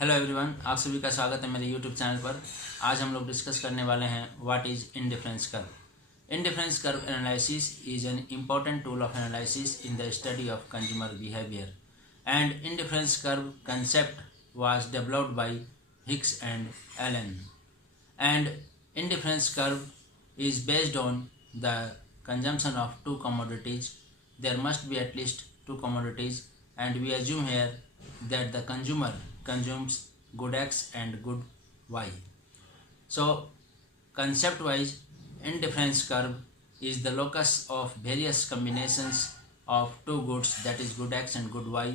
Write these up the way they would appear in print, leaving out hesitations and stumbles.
Hello everyone, आप सभी का स्वागत है मेरे यूट्यूब चैनल पर। आज हम लोग डिस्कस करने वाले हैं what is indifference curve. Indifference curve analysis is an important tool of analysis in the study of consumer behaviour and indifference curve concept was developed by Hicks and Allen and indifference curve is based on the consumption of two commodities. There must be at least two commodities and we assume here that the consumer consumes good X and good Y. So concept wise, indifference curve is the locus of various combinations of two goods, that is good X and good Y,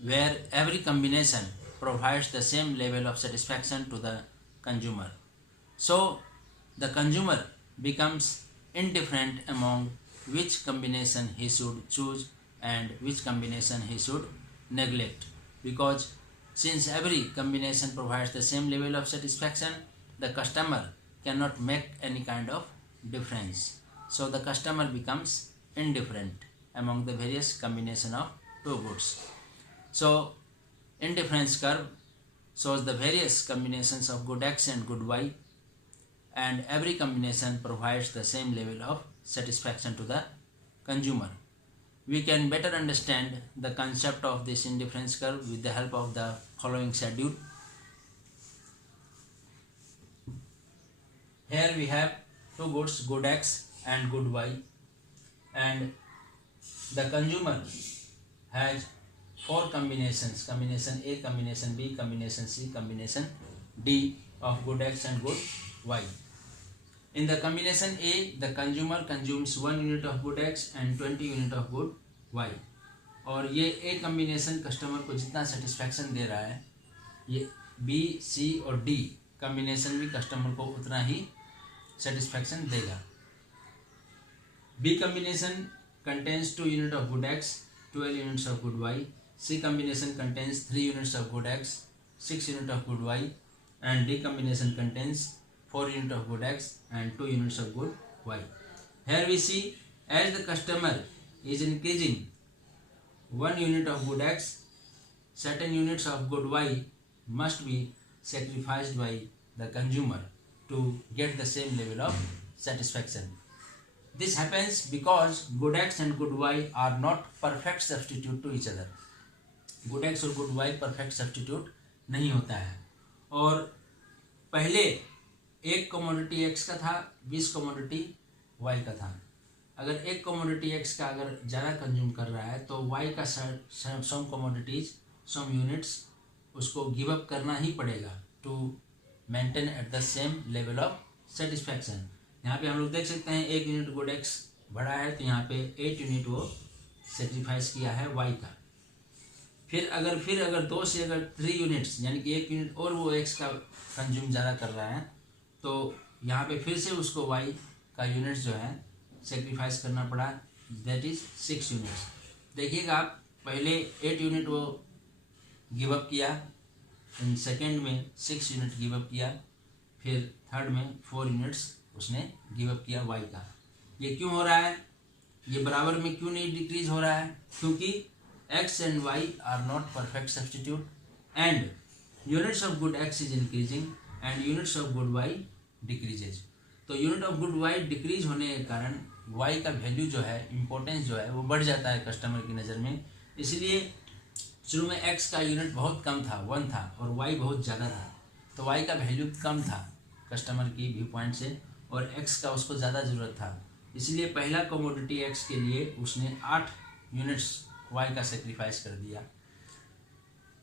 where every combination provides the same level of satisfaction to the consumer. So the consumer becomes indifferent among which combination he should choose and which combination he should neglect, because since every combination provides the same level of satisfaction, the customer cannot make any kind of difference. So the customer becomes indifferent among the various combination of two goods. So indifference curve shows the various combinations of good X and good Y, and every combination provides the same level of satisfaction to the consumer. We can better understand the concept of this indifference curve with the help of the following schedule. Here we have two goods, good X and good Y, and the consumer has four combinations: combination A, combination B, combination C, combination D of good X and good Y. In the combination A, the consumer consumes 1 unit of good X and 20 unit of good Y. और ये A combination customer को जितना satisfaction दे रहा है, ये B, C और D combination भी customer को उतना ही सेटिस्फैक्शन देगा. B combination contains 2 unit of good X, 12 units of good Y. C combination contains 3 units of good X, 6 unit of good Y, and D combination contains 4 units of good X and 2 units of good Y. Here we see, as the customer is increasing 1 unit of good X, certain units of good Y must be sacrificed by the consumer to get the same level of satisfaction. This happens because good X and good Y are not perfect substitute to each other. Good X और good Y perfect substitute नहीं होता है, और पहले एक commodity X का था, 20 commodity Y का था. अगर एक कमोडिटी X का अगर ज़्यादा कंज्यूम कर रहा है तो Y का सम कमोडिटीज, सम यूनिट्स उसको गिव अप करना ही पड़ेगा to maintain at the same level of satisfaction. यहाँ पे हम लोग देख सकते हैं 1 यूनिट गुड X बढ़ा है तो यहाँ पे 8 यूनिट वो सेक्रीफाइस किया है Y का. फिर अगर 2 से अगर 3 यूनिट्स यानी कि 1 यूनिट और वो X का कंज्यूम ज़्यादा कर रहा है तो यहाँ पे फिर से उसको Y का यूनिट्स जो है सेक्रीफाइस करना पड़ा, दैट इज 6 यूनिट्स. देखिएगा आप, पहले 8 यूनिट वो गिव अप किया, सेकेंड में 6 यूनिट गिव अप किया, फिर थर्ड में 4 यूनिट्स उसने गिव अप किया Y का. ये क्यों हो रहा है? ये बराबर में क्यों नहीं डिक्रीज हो रहा है? क्योंकि X and Y are not perfect substitute and units of good X is increasing and units of good Y decreases. तो unit of good Y decrease होने के कारण Y का वैल्यू जो है, इम्पोर्टेंस जो है वो बढ़ जाता है कस्टमर की नज़र में. इसलिए शुरू में X का यूनिट बहुत कम था, 1 था, और Y बहुत ज़्यादा था, तो Y का वैल्यू कम था कस्टमर की व्यू पॉइंट से, और X का उसको ज़्यादा ज़रूरत था. इसलिए पहला कमोडिटी X के लिए उसने 8 यूनिट्स Y का सेक्रीफाइस कर दिया.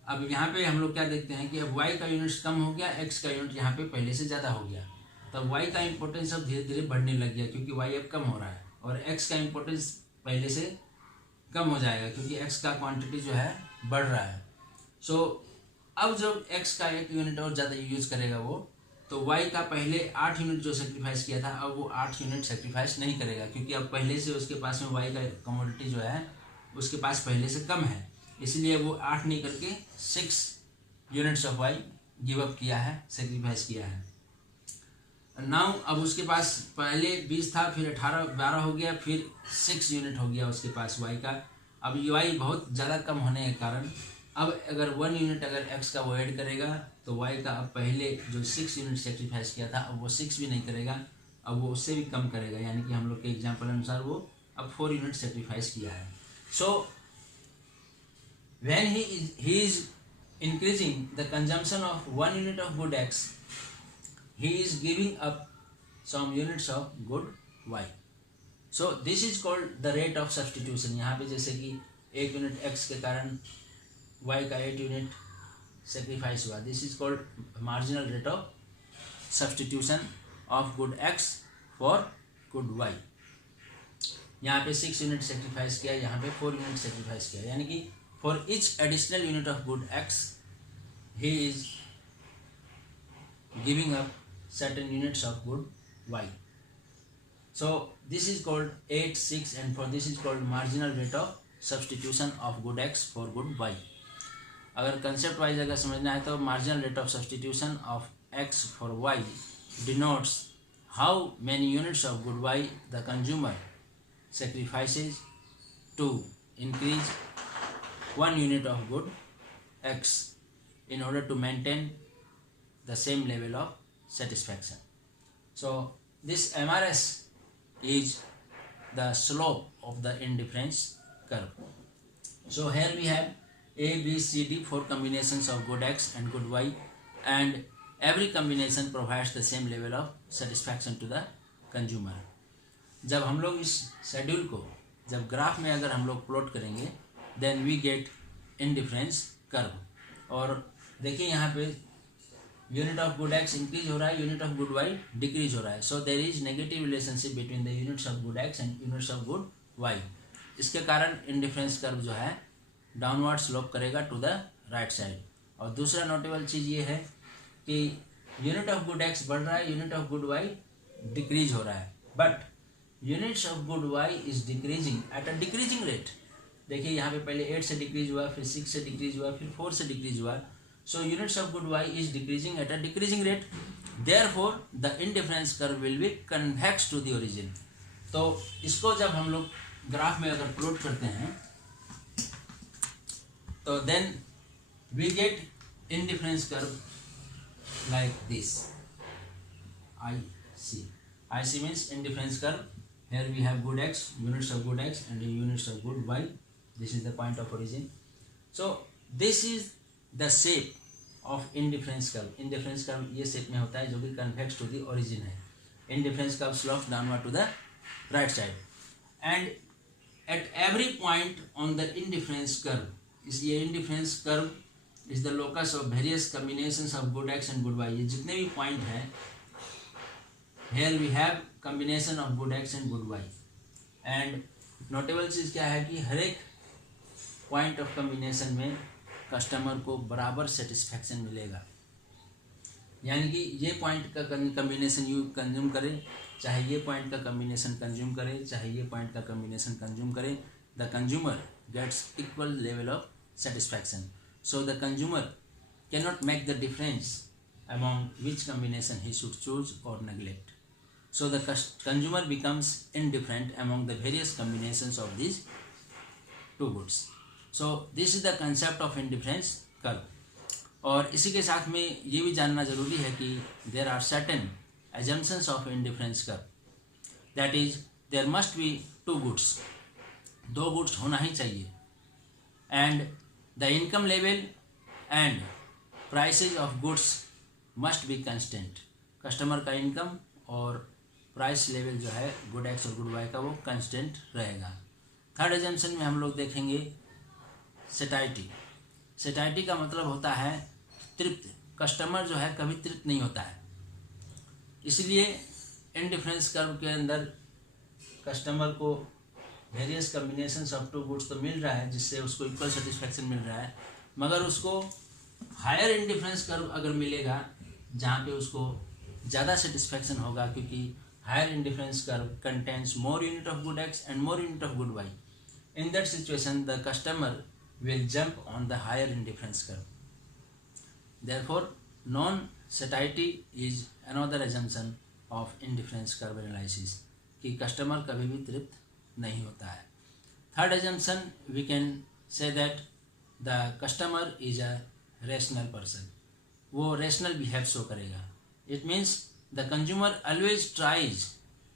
अब यहाँ पे हम लोग क्या देखते हैं कि अब Y का यूनिट्स कम हो गया, X का यूनिट यहाँ पे पहले से ज़्यादा हो गया, तब Y का इम्पोर्टेंस अब धीरे धीरे बढ़ने लग गया क्योंकि Y अब कम हो रहा है, और X का इम्पोर्टेंस पहले से कम हो जाएगा क्योंकि X का क्वांटिटी जो है बढ़ रहा है. सो अब जब X का 1 यूनिट और ज़्यादा यूज़ करेगा वो, तो Y का पहले 8 यूनिट जो सेक्रीफाइस किया था अब वो 8 यूनिट सेक्रीफाइस नहीं करेगा क्योंकि अब पहले से उसके पास में Y का कमोडिटी जो है उसके पास पहले से कम है. इसलिए वो 8 नहीं करके 6 units of Y give up किया है, सेक्रीफाइस किया है. नाउ अब उसके पास पहले 20 था, फिर 12 हो गया, फिर 6 यूनिट हो गया उसके पास Y का. अब Y बहुत ज़्यादा कम होने के कारण अब अगर 1 यूनिट अगर x का वो ऐड करेगा तो y का अब पहले जो 6 यूनिट सेक्रीफाइस किया था अब वो 6 भी नहीं करेगा, अब वो उससे भी कम करेगा, यानी कि हम लोग के एग्जाम्पल अनुसार वो अब 4 यूनिट सेक्रीफाइस किया है. So when he is increasing the consumption of 1 unit of good x, he is giving up some units of good y. So this is called the rate of substitution. यहाँ पे जैसे कि 1 unit x के कारण y का 8 unit sacrifice हुआ, this is called marginal rate of substitution of good x for good y. यहाँ पे 6 यूनिट सेक्रीफाइस किया, यहाँ पे 4 यूनिट सेक्रीफाइस किया, यानी कि for each additional unit of good x he is giving up certain units of good y. So this is called 8, 6 and for this is called marginal rate of substitution of good x for good y. अगर concept wise अगर समझना है तो marginal rate of substitution of x for y denotes how many units of good y the consumer sacrifices to increase 1 unit of good x in order to maintain the same level of satisfaction. So this MRS is the slope of the indifference curve. So here we have A, B, C, D, 4 combinations of good x and good y, and every combination provides the same level of satisfaction to the consumer. जब हम लोग इस schedule को जब graph में अगर हम लोग प्लॉट करेंगे then we get indifference curve. और देखिए यहाँ पे unit of good X increase हो रहा है, unit of good Y decrease हो रहा है. So there is negative relationship between the units of good X and units of good Y. इसके कारण इंडिफरेंस कर्व जो है डाउनवर्ड स्लोप करेगा टू द राइट साइड. और दूसरा नोटेबल चीज़ ये है कि यूनिट ऑफ गुड एक्स बढ़ रहा है, unit of good Y decrease हो रहा है, but units of good Y is decreasing at a decreasing rate. देखिए यहाँ पे पहले 8 से डिक्रीज हुआ, फिर 6 से डिक्रीज हुआ, फिर 4 से डिक्रीज हुआ. So units of good y is decreasing at a decreasing rate. Therefore, the indifference curve will be convex to the origin. तो इसको जब हम लोग ग्राफ में अगर प्लॉट करते हैं तो then we get indifference curve like this. IC means indifference curve. Here we have good x, units of good x and units of good y. This is the point of origin. So this is the shape of indifference curve. Indifference curve ये shape में होता है जो कि convex to the origin है. Indifference curve slopes downward to the right side and at every point on the indifference curve, इस ये indifference curve is the locus of various combinations of good X and good Y. ये जितने भी point हैं here we have combination of good X and good Y. And notable चीज़ क्या है कि हर एक पॉइंट ऑफ कम्बिनेशन में कस्टमर को बराबर सेटिस्फैक्शन मिलेगा. यानी कि ये पॉइंट का कम्बिनेशन यू कंज्यूम करे, चाहे ये पॉइंट का कम्बिनेशन कंज्यूम करे, चाहे ये पॉइंट का कम्बिनेशन कंज्यूम करे, the consumer gets equal level of satisfaction. So the consumer can not make the difference among which combination he should choose or neglect. So the consumer becomes indifferent among the various combinations of this two goods. So this is the concept of indifference curve. और इसी के साथ में ये भी जानना जरूरी है कि there are certain assumptions of indifference curve. That is there must be 2 goods, 2 goods होना ही चाहिए, and the income level and prices of goods must be constant. Customer का इनकम और प्राइस लेवल जो है गुड एक्स और good Y का वो कंस्टेंट रहेगा. थर्ड एजम्पशन में हम लोग देखेंगे सेटाइटी. सेटाइटी का मतलब होता है तृप्त. कस्टमर जो है कभी तृप्त नहीं होता है, इसलिए इंडिफरेंस कर्व के अंदर कस्टमर को वेरियस कम्बिनेशंस ऑफ 2 गुड्स तो मिल रहा है जिससे उसको इक्वल सेटिस्फैक्शन मिल रहा है, मगर उसको हायर इंडिफरेंस कर्व अगर मिलेगा जहाँ पे उसको ज़्यादा सेटिस्फैक्शन होगा, क्योंकि higher indifference curve contains more unit of good X and more unit of good Y. In that situation the customer will jump on the higher indifference curve. Therefore, non-satiety is another assumption of indifference curve analysis, कि customer कभी भी तृप्त नहीं होता है. Third assumption we can say that the customer is a rational person. वो rational behave show करेगा. It means the consumer always tries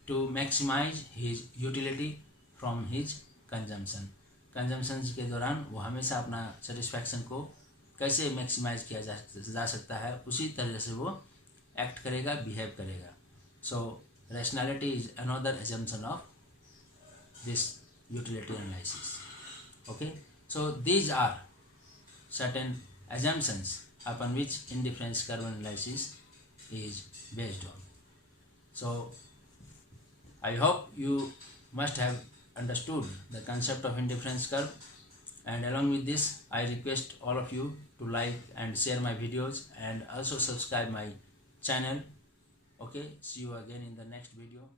to maximize his utility from his consumption. Consumption के दौरान वो हमेशा अपना सेटिस्फैक्शन को कैसे मैक्सिमाइज किया जा सकता है उसी तरह से वो एक्ट करेगा, बिहेव करेगा. So rationality is another assumption of this utility analysis. Okay, so these are certain assumptions upon which indifference curve analysis is based on. So I hope you must have understood the concept of indifference curve, and along with this I request all of you to like and share my videos and also subscribe my channel. Okay, see you again in the next video.